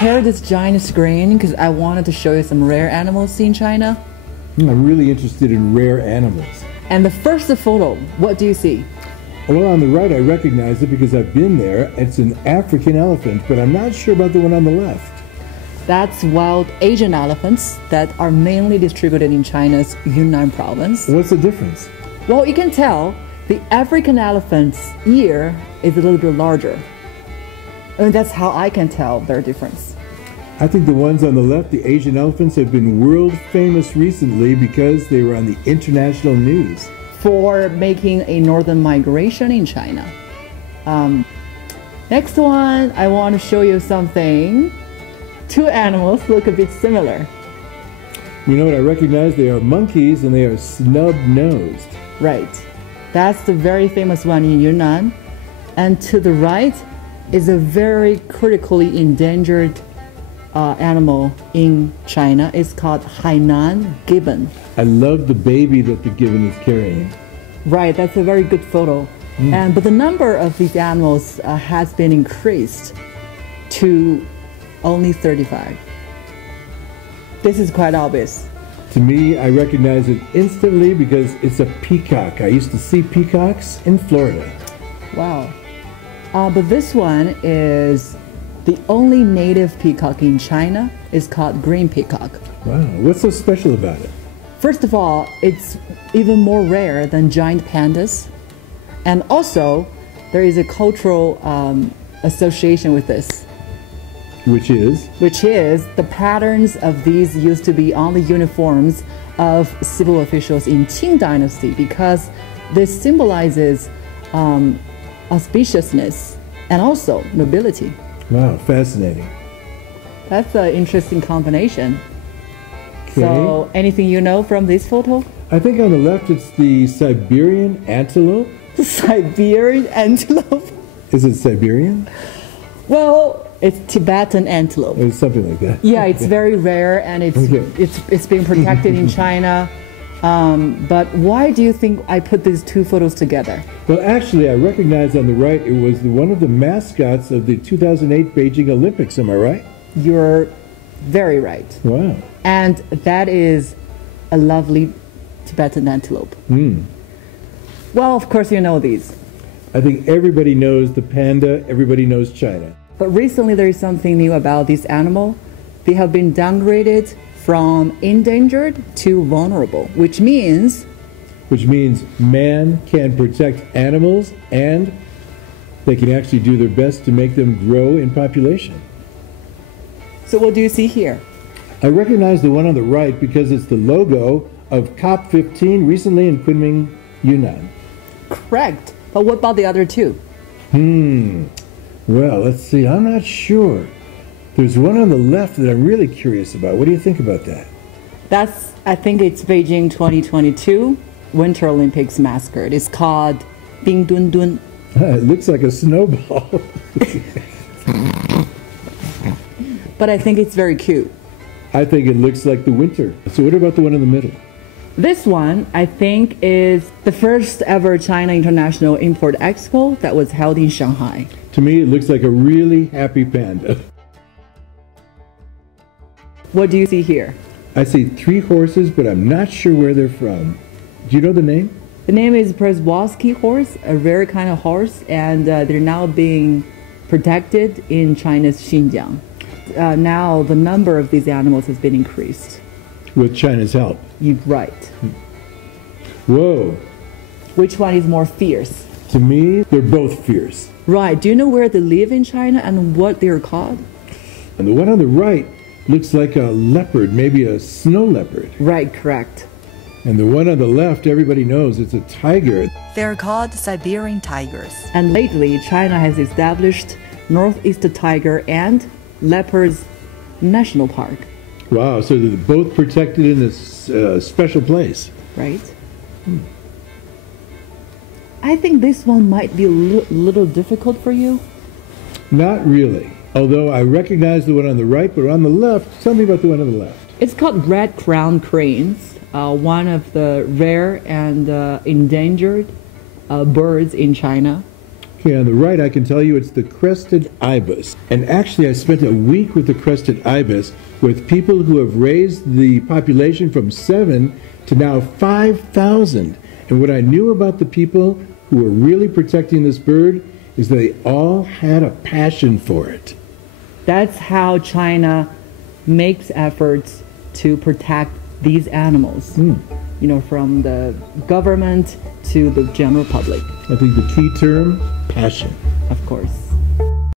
prepared this giant screen because I wanted to show you some rare animals in China. I'm really interested in rare animals. And the first photo, what do you see? Well, on the right, I recognize it because I've been there. It's an African elephant, but I'm not sure about the one on the left. That's wild Asian elephants that are mainly distributed in China's Yunnan province. What's the difference? Well, you can tell the African elephant's ear is a little bit larger. And that's how I can tell their difference. I think the ones on the left, the Asian elephants, have been world famous recently because they were on the international news. For making a northern migration in China. Next one, I want to show you something. Two animals look a bit similar. You know what I recognize? They are monkeys and they are snub-nosed. Right. That's the very famous one in Yunnan. And to the right is a very critically endangered animal in China. It's called Hainan gibbon. I love the baby that the gibbon is carrying. Right, that's a very good photo. But the number of these animals has been increased to only 35. This is quite obvious. To me, I recognize it instantly because it's a peacock. I used to see peacocks in Florida. Wow. But this one is the only native peacock in China. It's called green peacock. Wow, what's so special about it? First of all, it's even more rare than giant pandas. And also, there is a cultural association with this. Which is? Which is the patterns of these used to be on the uniforms of civil officials in Qing Dynasty because this symbolizes auspiciousness and also nobility. Wow, fascinating. That's an interesting combination. Okay. So, anything you know from this photo? I think on the left it's the Siberian antelope. Siberian antelope? Is it Siberian? Well, it's Tibetan antelope. It's something like that. Yeah, it's very rare and it's being protected in China. But why do you think I put these two photos together? Well, actually, I recognize on the right it was one of the mascots of the 2008 Beijing Olympics. Am I right? You're very right. Wow. And that is a lovely Tibetan antelope. Well, of course you know these. I think everybody knows the panda, everybody knows China. But recently there is something new about this animal. They have been downgraded from endangered to vulnerable, which means man can protect animals and they can actually do their best to make them grow in population. So what do you see here? I recognize the one on the right because it's the logo of COP15 recently in Kunming, Yunnan. Correct. But what about the other two? Well, let's see. I'm not sure. There's one on the left that I'm really curious about. What do you think about that? I think it's Beijing 2022 Winter Olympics mascot. It's called Bing Dun Dun. It looks like a snowball. But I think it's very cute. I think it looks like the winter. So what about the one in the middle? This one, I think, is the first ever China International Import Expo that was held in Shanghai. To me, it looks like a really happy panda. What do you see here? I see 3 horses, but I'm not sure where they're from. Do you know the name? The name is Przewalski horse, a rare kind of horse, and they're now being protected in China's Xinjiang. Now the number of these animals has been increased. With China's help. You're right. Whoa. Which one is more fierce? To me, they're both fierce. Right. Do you know where they live in China and what they're called? And the one on the right looks like a leopard, maybe a snow leopard. Right, correct. And the one on the left, everybody knows it's a tiger. They're called Siberian tigers. And lately, China has established Northeast Tiger and Leopards National Park. Wow, so they're both protected in this special place. Right. I think this one might be a little difficult for you. Not really. Although I recognize the one on the right, but on the left, tell me about the one on the left. It's called red crown cranes, one of the rare and endangered birds in China. Okay, on the right, I can tell you it's the Crested Ibis. And actually, I spent a week with the Crested Ibis with people who have raised the population from 7 to now 5,000. And what I knew about the people who were really protecting this bird is they all had a passion for it. That's how China makes efforts to protect these animals, you know, from the government to the general public. I think the key term, passion. Of course.